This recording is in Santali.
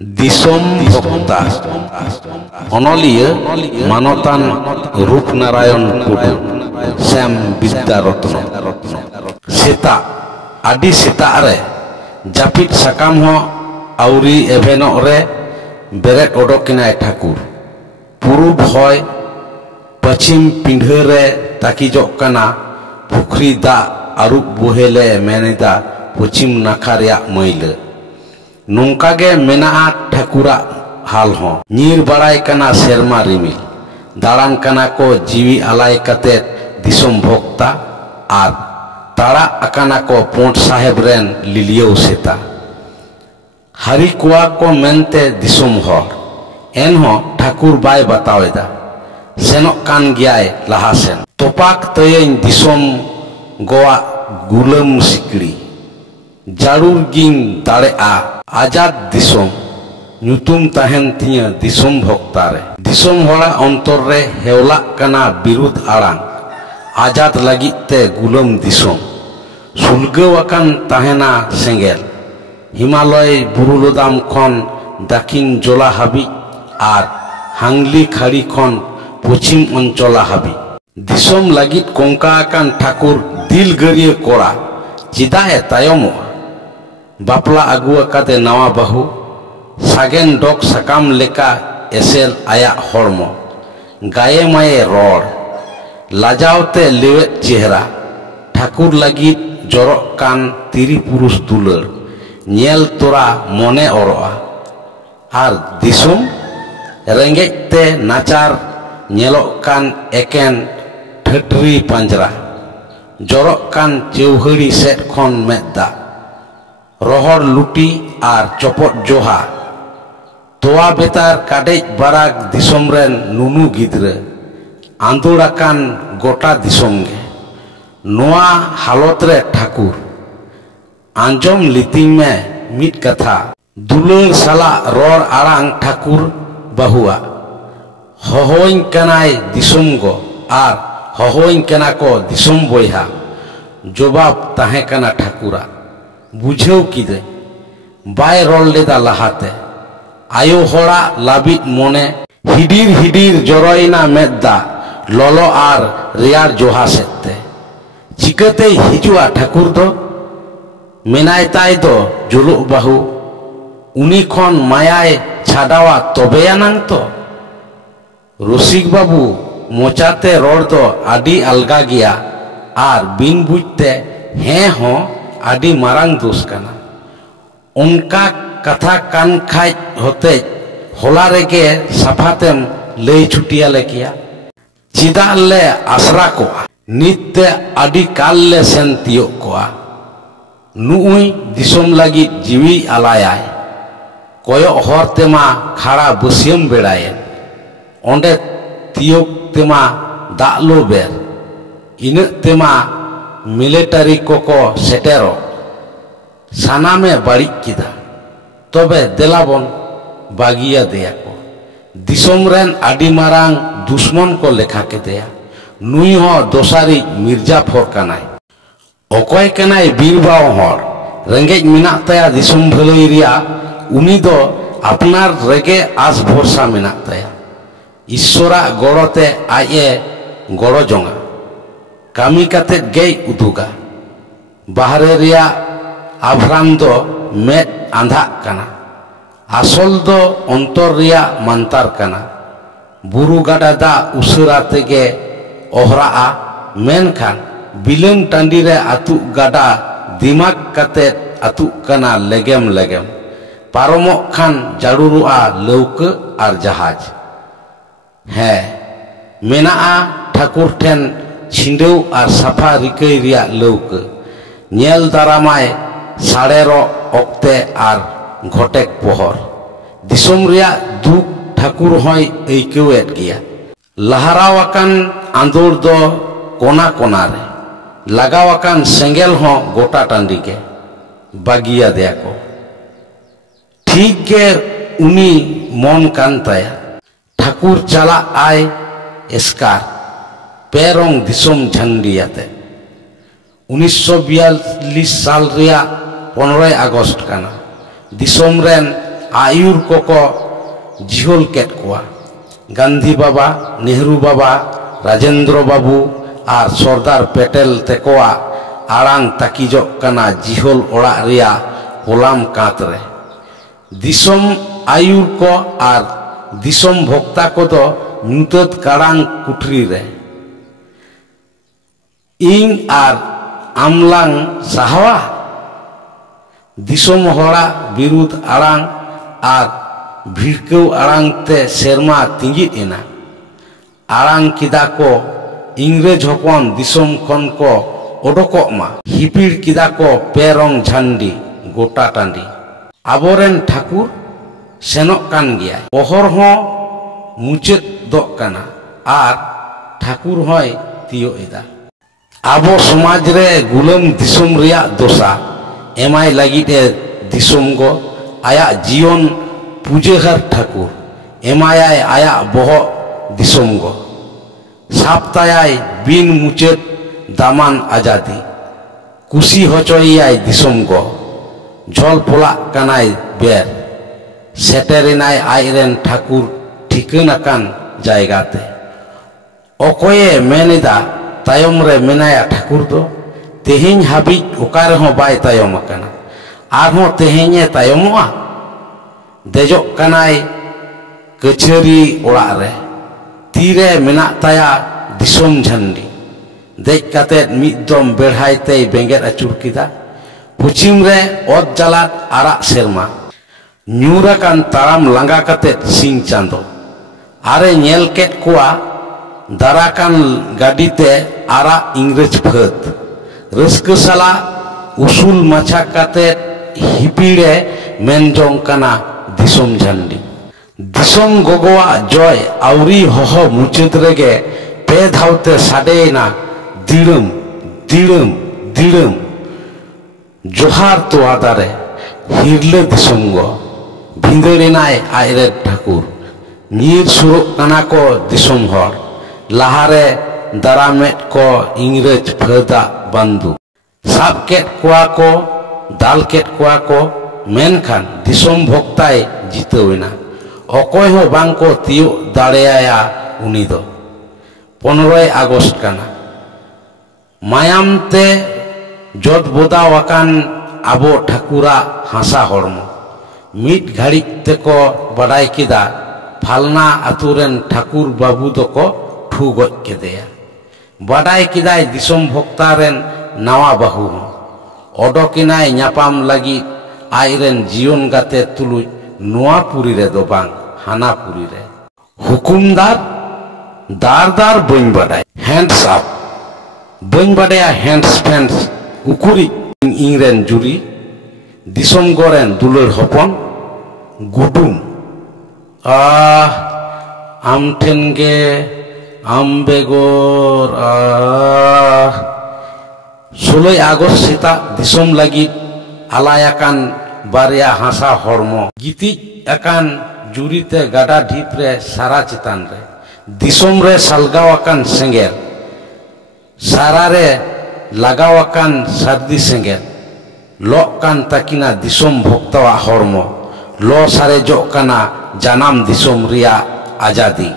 दिसोम भक्ता अनलिया मानतान रूपनारायण टुडू श्याम विद्यारत्न सेता आदि सेता रे जापिद साकाम हो आउरी एभेनो रे बेरेट ओडोकिनाय ठाकुर पूर्व हय पश्चिम पिंढे रे ताकिजोग कना पुखरी दा आरुब बोहेले मेनेदा पश्चिम नाखा रेया मैला नोंकागे मेना ठाकुरा हाल हो नीर बड़ाई कना सेरमा रिमिल दाड़ान कना को जीवी आलाय कते दिसोम भक्ता आर ताड़ा अकाना को पोंट साहेब रेन लिलियो सेता हरी कुआ को मेनते दिसोम हर एन हो ठाकुर बाय बतावेदा सेनोक कान गियाय लहासेन तोपाक तयें दिसोम गोवा गुलाम सिकड़ी जारूर गिंग दाड़े आ आजाद दिसोम नुतुम ताहेन तिया दिसोम भक्ता रे दिसोम होड़ा अंतर रे हेवला कना बिरुद आड़ांग आजाद लगिते गुलाम दिसोम सुलगवाकान ताहेना सेंगेल हिमालय बुरुलोदाम खन दाकिन जोला हाबी आर हांगली खाड़ी खन पश्चिम अंचला हाबी दिसोम लगित कोंकाकान ठाकुर दिल गरिए कोड़ा चिदाए तायमो बापला आगुआ काते नवा बाहू सागेन डॉक सकाम लेका एसेल आया हड़मो गाये माये रोड लाजावते लेवेट चेहरा ठाकुर लगित जरक कान तिरी पुरुष दुलर नेल तोरा मने ओरोआ आर दिसोम रेंगेजते नाचार नेलोक कान एकेन ठटरी पंजरा जरक कान चौहड़ी सेट खन मेदा रोहर लुटी आर चपट जोहा तोआ बेतार काडेज बाराक दिसोम रेन नुनु गिद्रे आंदोड़ाकान गोटा दिसोम गे नोआ हालत रे ठाकुर आंजम लितिंग में मिट कथा दुलर साला road आड़ांग Thakur Bahua हहोइन कनाय Disom go are हहोइन कना को दिसोम बोयहा जवाब ताहे कना ठाकुरा बुझेव किदे बाय रोल लेदा लहाते आयो होड़ा लाबित मोने हिडीर हिडीर जरोइना मेदा लोलो आर रियार जोहा सेते चिकते हिजुआ ठाकुर दो मेनाय ताय दो जुलुक बाहू उनी खन मायाय छाडावा तोबेयानांग तो रसिक बाबू मोचाते रोड दो आदि अलगा गिया आर बिन बुझते हें हो आदि मारांग दोष कना उनका कथा कान खाय होते होला रेगे सफातेम लई छुटिया लेकिया चिदा ले आसरा को नित्य आदि काल ले सेन तियो कोआ नुई दिसोम लगी जीवी आलायाय कोयो हर तेमा खाड़ा बसियम बेड़ाये ओंडे तियोक तेमा दालो बेर इन तेमा मिलिटारी कोको सेटेरो सानामे बाड़ी किदा तबे देलाबन बागिया देया को दिसोम रेन आदि मारांग दुश्मन को लेखा के देया नुई हो दोसारी मिर्जाफर कनाय अकय कनाय बीरबाव हर रेंगेज मिना तया दिसोम भलई रिया उनी दो अपनार रेगे आस भरसा मिना तया ईश्वरा गड़ोते आये गड़ो जोंगा कामी काते गई उदुगा बाहरे रिया आभराम दो मेट आंधा कना आसल दो अंतर रिया मानतार कना बुरु गाडा दा उसरा तेगे ओहरा मेनखान बिलन टांडी रे आतु गाडा दिमाग काते आतु कना लेगेम लेगेम पारमो खान जाडुरुआ लौक आर जहाज है मेना ठाकुर ठेन छिंडेव आर साफा रिकई रिया लौक नेल दारामाय साड़ेरो ओक्ते आर घोटेक पोहर दिसोम रिया दुख ठाकुर होय ऐकेवेट गिया लहरावाकान आंदोर दो कोना कोना रे लगावाकान सेंगेल हो गोटा टांडी के बागिया देया को ठीक के उनी मन कान ताया ठाकुर चला आय एस्कार पेरोंग दिसोम झंडियाते 1942 साल रिया 15 अगस्त कना दिसोम रेन आयुर को जिहल केट कोआ गांधी बाबा नेहरू बाबा राजेंद्र बाबू और सरदार पेटेल तेकोआ आड़ांग ताकिजोग कना जिहल ओड़ा रिया होलाम कांत रे दिसोम आयुर को और दिसोम भोक्ता को दो ᱧᱩᱛᱟᱹᱛ ᱠᱟᱲᱟᱝ कुठरी रे ᱤᱧ ᱟᱨ ᱟᱢᱞᱟᱝ ᱥᱟᱦᱟᱣᱟ दिसोम होड़ा बिरुद आड़ांग और भिड़कव आड़ांग ते सेरमा तिंगित एना आड़ांग किदा को इंग्रेज हपन दिसोम खन को ओडोकोग मा हिपिड़ किदा को पेरंग झंडी गोटा टांडी आबोरेन ठाकुर सेनोक कान गया ओहर हो मुचेद दोग काना आर ठाकुर होय तियो एदा आबो समाज रे गुलाम दिसोम रिया दोसा एमाय लगिटे दिसोम गो आया जीवन पूजेहर ठाकुर एमाय आया बहो दिसोम गो साप्तायाय बिन मुचेद दामान आजादी कुशी होचोयाय दिसोम गो झोल पोला कानाय बेर सेटेरिनाय आयरेन ठाकुर ठिकानाकान जायगाते अकोये मेनेदा तायम रे मेनाया ठाकुर दो तेहें हाबी ओकार हो बाय तायम अकाना आर हो तेहें तायमोआ देजो कनाय कचहरी ओड़ा रे तीरे मेना ताया दिसोम झंडी देज काते मिदम बेढ़ायते बेंगेर अचुर किदा पुचिम रे ओद जलात आरा सेरमा न्यूराकान ताराम लंगा काते सिंह चांदो आरे नेल केट कोआ दाराकान गाड़ीते आरा इंग्रेज फत रस्क साला उसूल माछा काते हिपीड़े मेनजोंग काना दिसोम झंडी दिसोम गोगोआ जय आउरी होहो मुचेद रेगे पे धावते साडेना दिड़म दिड़म दिड़म जोहार तो आदारे हिरले दिसोम गो भिंदड़ेनाय आयरे ठाकुर नीर सुरुक काना को दिसोम हर लाहारे दारामेट को इंग्रेज फदा बंदू साब केट कोआ को दाल केट कोआ को मेनखान दिसोम भोक्ताय जितवेना अकोय हो बांग को तियो दाड़ेया उनी दो 15 आगस्ट काना मायाम ते जोत बोदावाकान आबो ठाकुरा हासा हड़मो मिट घाड़ी ते को बड़ाई किदा फालना आतुरेन ठाकुर बाबू दो को ठू गज केदेया बड़ाई किदाय दिसोम भोक्तारेन नावा बाहू ओडोकिनाय न्यापाम लगी आयरेन जीवन गाते तुलुज नोआ पुरी रे दो बांग हाना पुरी रे हुकुमदार दार दार बइन बड़ाय हैंड्स अप बइन बड़ाया हैंड्स फैंस उकुरी इंग्रेन जुरी दिसोम गोरेन दुलर हपन गुडुम आम ठेनगे आम बेगोर 16 आगस्ट सीता दिसोम लगी आलायाकान बारिया हासा हड़मो गिति अकान जुरीते गाडा ढीप रे सारा चितान रे दिसोम रे सालगावाकान सेंगेल सारा रे लगावाकान सर्दी सेंगेल लोकान ताकिना दिसोम भोक्तावा हड़मो लो सारे जो काना जानाम दिसोम रिया आजादी।